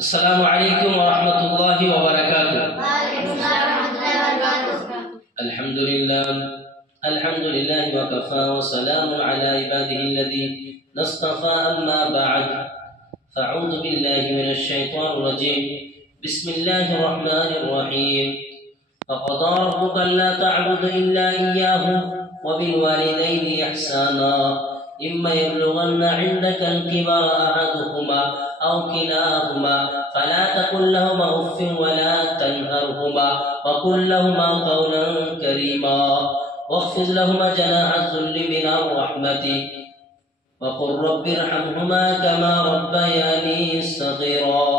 السلام عليكم ورحمة الله وبركاته. الحمد لله وكفى وسلام على عباده الذين اصطفى. أما بعد فأعوذ بالله من الشيطان الرجيم. بسم الله الرحمن الرحيم. وقضى ربك ألا تعبد إلا إياه وبالوالدين إحسانا إما يبلغن عندك الكبر أحدهما أو كلاهما فلا تقل لهما أف ولا تنهرهما وقل لهما قولا كريما واخفض لهما جناح الذل من الرحمة وقل رب ارحمهما كما ربياني صغيرا.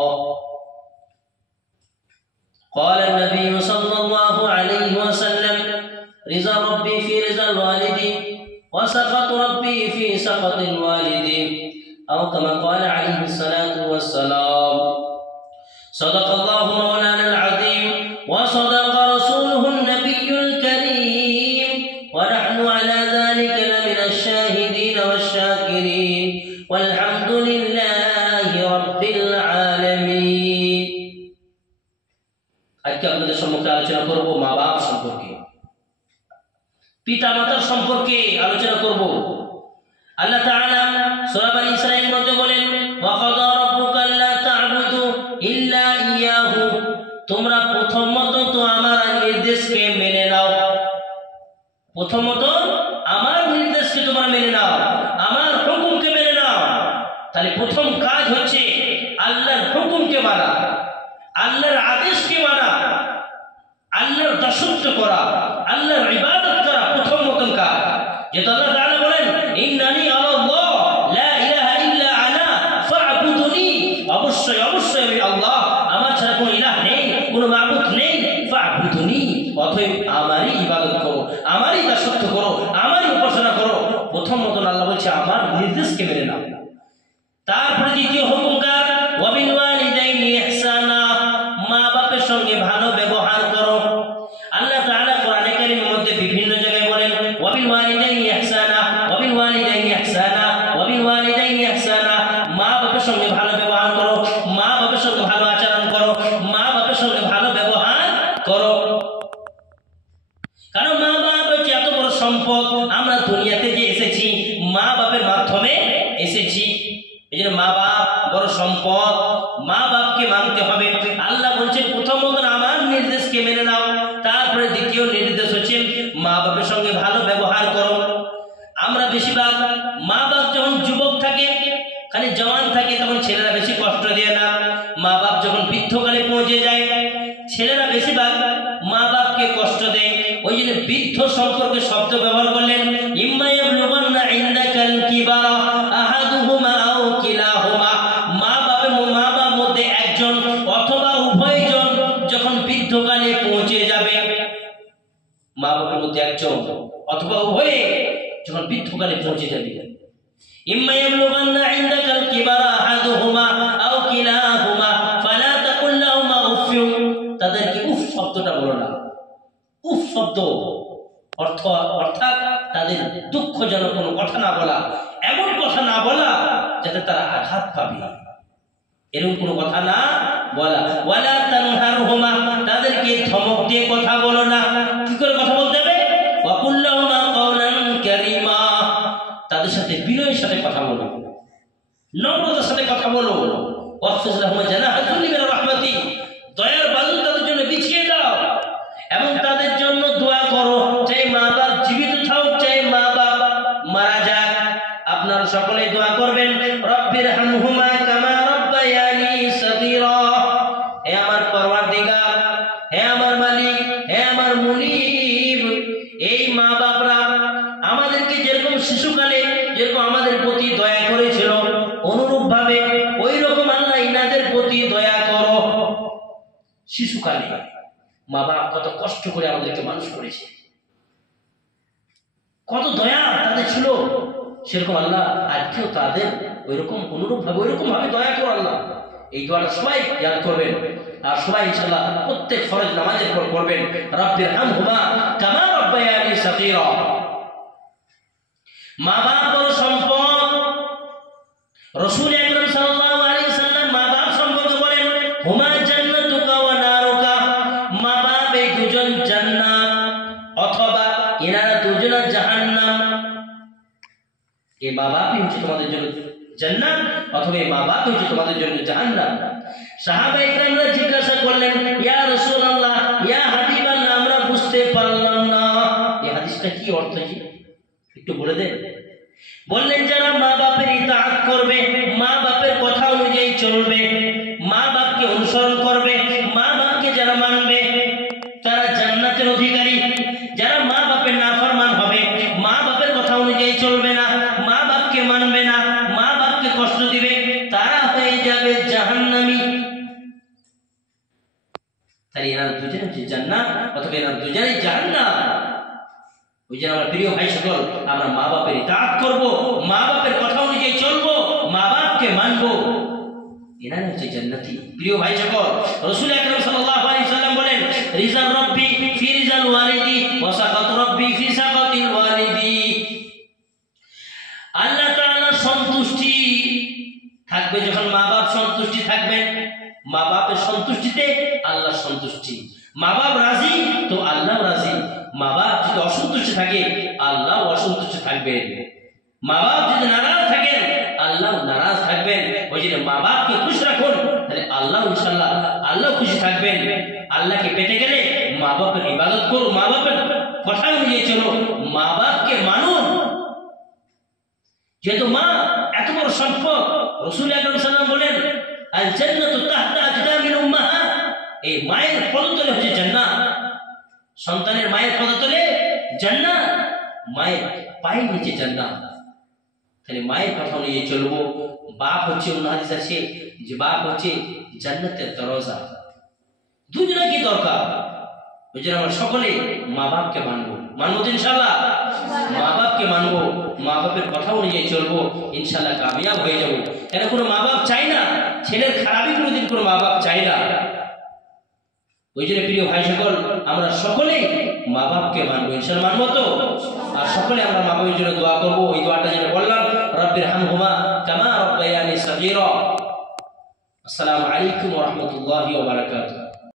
قال النبي صلى الله عليه وسلم: رضا ربي في رضا الوالد وسخط ربي في سخط الوالد، أو كما قال عليه الصلاة والسلام. صدق الله مولانا العظيم وصدق رسوله النبي الكريم، ونحن على ذلك لمن الشاهدين والشاكرين، والحمد لله رب العالمين. আজকে আপনাদের সম্মুখে আলোচনা করব মা বাপ সম্পর্কে, পিতা মাতার সম্পর্কে আলোচনা করব। আল্লাহ তাআলা সূরা বনী ইসরাঈল মধ্যে বলেন, ওয়া কাদা রাব্বুকা আল্লা তা'বুদু ইল্লা ইয়াহু, তোমরা প্রথমত তো আমার নির্দেশকে মেনে নাও, প্রথমত আমার নির্দেশকে তোমরা মেনে নাও, আমার হুকুমকে মেনে নাও। তাহলে প্রথম কাজ হচ্ছে আল্লাহর হুকুমকে মানা, আল্লাহর আদেশকে মানা, আল্লাহর দাসত্ব করা, আল্লাহর ইবাদত করা প্রথম মতন কাজ। যেটা আল্লাহ তাআলা বলেন, ইন্নানি আল্লাহ লা ইলাহা ইল্লা আনা ফা'বুদুনি, অবশ্যই অবশ্যই আমি আল্লাহ, আমার ছাড়া কোনো ইলাহ নেই, কোনো মাবুদ নেই। ফা'বুদুনি, অতএব আমারই ইবাদত করো, আমারই দাসত্ব করো, আমারই উপাসনা করো। প্রথম মতন আল্লাহ বলছে আমার নির্দেশকে মেনে নাও। তারপরে দ্বিতীয় হুকুম কার? ওয়া বিল ওয়ালিদাইনি ইহসানা, মা বাপের সঙ্গে ভালো ব্যবহার করো। আল্লাহ তাআলা কোরআনে কারীমের মধ্যে বিভিন্ন জায়গায় বলেন, ওয়া বিল ওয়ালিদাইনি ইহসানা, ওয়া বিল ওয়ালিদাইনি ইহসানা, ওয়া বিল ওয়ালিদাইনি ইহসানা। মা বাপের সঙ্গে ভালো ব্যবহার করো, মা বাপের সঙ্গে ভালো আচরণ করো, মা বাপের সঙ্গে ভালো ব্যবহার করো। কারণ মা বাপ হচ্ছে এত বড় সম্পদ। আমরা দুনিয়াতে যে এসেছি মা বাপের মাধ্যমে এসেছি, এজন্য মা বাপ বড় সম্পদ, মা বাপকে মানতে হবে। আল্লাহ বলছেন প্রথমত আমার নির্দেশকে মেনে নাও। তারপরে দ্বিতীয় নির্দেশ হচ্ছে মা বাপের সঙ্গে ভালো ব্যবহার করো। আমরা বেশিরভাগ মা বাপ যখন যুবক থাকে, খালি জওয়ান থাকে, তখন ছেলেরা বেশি কষ্ট দেয় না। মা বাপ যখন বৃদ্ধকালে পৌঁছে যায়, ছেলেরা বেশিরভাগ মা বাপকে কষ্ট দেয়। ওই জন্য বৃদ্ধ সম্পর্কে শব্দ ব্যবহার করলেন, ইম্মা ইয়াবলুগান্না ইনদাকাল কিবারা আহাদুহুমা আও কিলাহুমা। মা বাপের মধ্যে একজন অথবা উভয়জন যখন বৃদ্ধকালে পৌঁছে যাবে, মা বাপের মধ্যে একজন অথবা উভয়ে যখন বৃদ্ধকালে পৌঁছে যাবে, ইম্মা ইয়াবলুগান্না ইনদাকাল কিবারা আহাদুহুমা আও কিলাহুমা ফালা তাকুল লাহুমা উফ, তাদেরকে উফ শব্দটা বলো না। উফ শব্দ অর্থাৎ তাদের দুঃখজনক কোনো কথা না বলা, এমন কথা না বলা যাতে তারা আঘাত পাবে, এরকম কোনো কথা না বলা। ওয়ালা তানহারহুমা, তাদেরকে ধমক দিয়ে কথা বলো না। কি করে কথা বলতে হবে? ওয়া কুল লাহুমা কাওলান কারীমা, তাদের সাথে বিনয়ের সাথে কথা বলো, নম্রতার সাথে কথা বলো। ওয়াখফিজ লাহুমা জানাহা যুল্লি মিনার রাহমাতি, দয়ার বাদল তাদের জন্য বিছিয়ে দাও এবং তাদের জন্য দোয়া করো। চাই মা বাপ জীবিত থাক, চাই মা বাপ মারা যাক, আপনারা সকলে দোয়া করবেন, রব্বির হামহুমা কামা রব্বায়ানি সগীরা। হে আমার পরওয়ারদিগার, হে আমার মালিক, হে আমার মুনিব, এই মা বাপরা আমাদেরকে যেরকম শিশুকালে যেরকম আমাদের প্রতি দয়া করেছিল, অনুরূপ ভাবে ওই রকম আল্লাহ ইনাদের প্রতি দয়া করো। শিশুকালে মা বাপ কত কষ্ট করে আমাদেরকে মানুষ করেছে, কত দয়া তাদের ছিল, সেরকম আল্লাহ আজকেও তাদের ওইরকম অনুরূপ ভাবে ওইরকম ভাবে দয়া করো আল্লাহ। এই দোয়াটা সবাই ইয়াদ করবেন, আর সবাই ইনশাআল্লাহ প্রত্যেক ফরজ নামাজের পর করবেন, রব্বির হামহুমা কামা রব্বায়ানি সগীরা। মা বাপ বড় সম্পদ। রাসূল আকরাম সাল্লাল্লাহু আলাইহি ওয়াসাল্লাম মা বাপ সম্পর্কে বলেন, হুমা জান্নাতুকা ওয়া নারুকা, মা বাপ এই দুজন জান্নাত অথবা এনারা দুজন জাহান্নাম। এই মা বাপই হচ্ছে তোমাদের জন্য জান্নাত অথবা এই মা বাপ হচ্ছে তোমাদের জন্য জাহান্নাম। সাহাবায়ে কেরামরা জিজ্ঞাসা করলেন, ইয়া রাসূলুল্লাহ, ইয়া হাবিবাল্লাহ, আমরা বুঝতে পারলাম না এই হাদিসটা কি অর্থ, কি একটু বলে দেন। বললেন যারা মা বাপের ইতাআত করবে, মা বাপের কথা অনুযায়ী চলবে, মা বাপকে অনুসরণ করবে, মা বাপকে যারা মানবে তারা জান্নাতের অধিকারী। যারা মা বাপের নাফরমান হবে, মা বাপের কথা অনুযায়ী চলবে না, মা বাপকে মানবে না, মা বাপকে কষ্ট দিবে, তারা হয়ে যাবে জাহান্নামী। তাই এনারা দুজনে হচ্ছে জান্নাত অথবা এনারা দুজনেই জাহান্নাম। ওই জন্য আমার প্রিয় ভাই সকল, আমরা মা বাপের ইতাআত করব, মা বাপের কথা অনুযায়ী চলবো, মা বাপকে মানবো, এনারা হচ্ছে জান্নাতি। প্রিয় ভাই সকল, রাসূল আকরাম সাল্লাল্লাহু আলাইহি সাল্লাম বলেন, রিজা রাব্বি ফি রিজাল ওয়ালিদি ওয়া সাকাত রাব্বি ফি সাকাতিল ওয়ালিদি। আল্লাহ তাআলার সন্তুষ্টি থাকবে যখন মা বাপ সন্তুষ্টি থাকবেন, মা বাপের সন্তুষ্টিতে আল্লাহর সন্তুষ্টি। মা বাপ রাজি তো আল্লাহ রাজি। মা বাপ যদি অসন্তুষ্ট থাকে আল্লাহ অসন্তুষ্ট থাকবেন। মা বাপ যদি নারাজ থাকেন আল্লাহ নারাজ থাকবেন। ওই জন্য মা বাপকে খুশি রাখুন, তাহলে আল্লাহ ইনশাআল্লাহ আল্লাহ খুশি থাকবেন। আল্লাহকে পেতে গেলে মা বাপের ইবাদত করো, মা বাপের কথা অনুযায়ী চলো, মা বাপকে মানুন। যেহেতু মা এত বড় সম্পদ, রাসূল আকরাম সাল্লাল্লাহু আলাইহি ওয়াসাল্লাম বলেন, আল জান্নাতু তাহতা আজদামিল উম্মাহাত, এই মায়ের পদতলে হচ্ছে জান্নাত। সন্তানের মায়ের পদতলে জান্নাত, মায়ের পায়ের নিচে জান্নাত। তাহলে মায়ের কথা অনুযায়ী চলবো। বাপ হচ্ছে, অন্য হাদিস আছে যে বাপ হচ্ছে জান্নাতের দরজা। দুজনে দরকার। ওই জন্য আমরা সকলে মা বাপকে মানবো, মানবো তো ইনশাআল্লাহ। মা বাপকে মানবো, মা বাপের কথা অনুযায়ী চলবো, ইনশাআল্লাহ কামিয়াব হয়ে যাবো। কেন কোনো মা বাপ চাই না ছেলের খারাপই, কোনোদিন কোনো মা বাপ চাই না। ওই জন্য প্রিয় ভাই সকল, আমরা সকলে মা বাপকে মানবো, ইনশাআল্লাহ মানবো তো। আর সকলে আমরা মা বাবার জন্য দোয়া করবো। ওই দোয়াটা যেটা বললাম, রব্বির হামহুমা কামা রাব্বায়ানি সগীরা। আসসালামু আলাইকুম ওয়া রাহমাতুল্লাহি ওয়া বারাকাতুহু।